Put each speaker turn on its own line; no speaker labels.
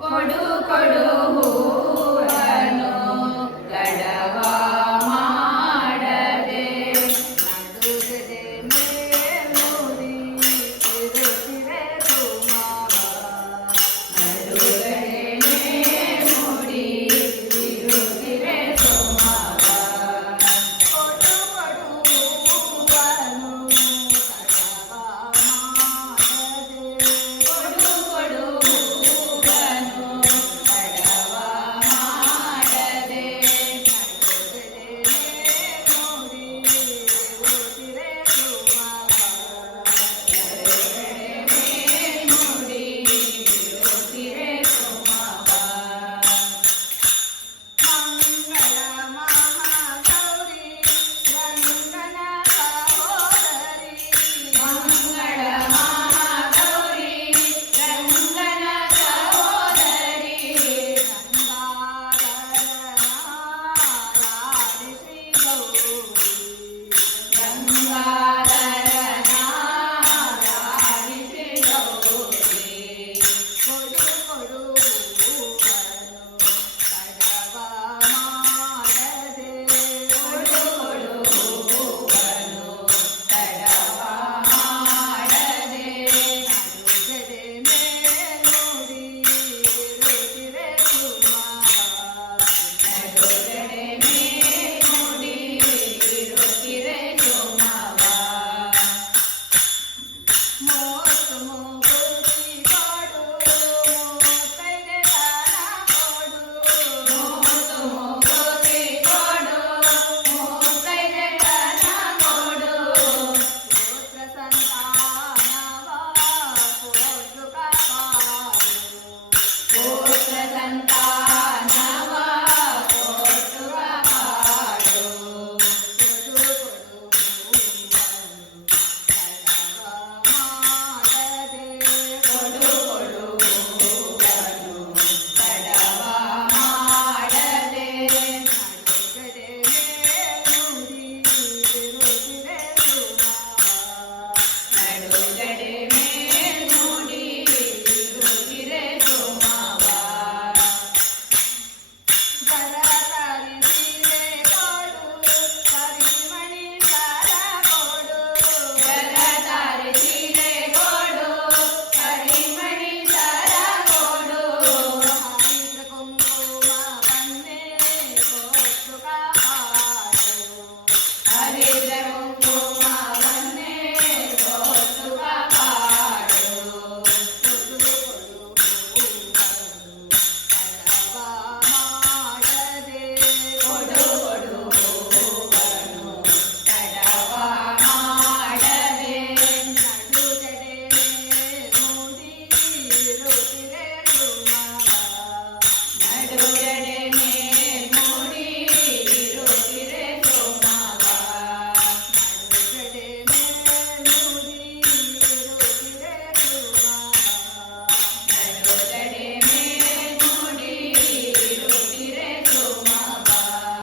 ಕೊಡು ಕೊಡು ಹೂ
Sarah.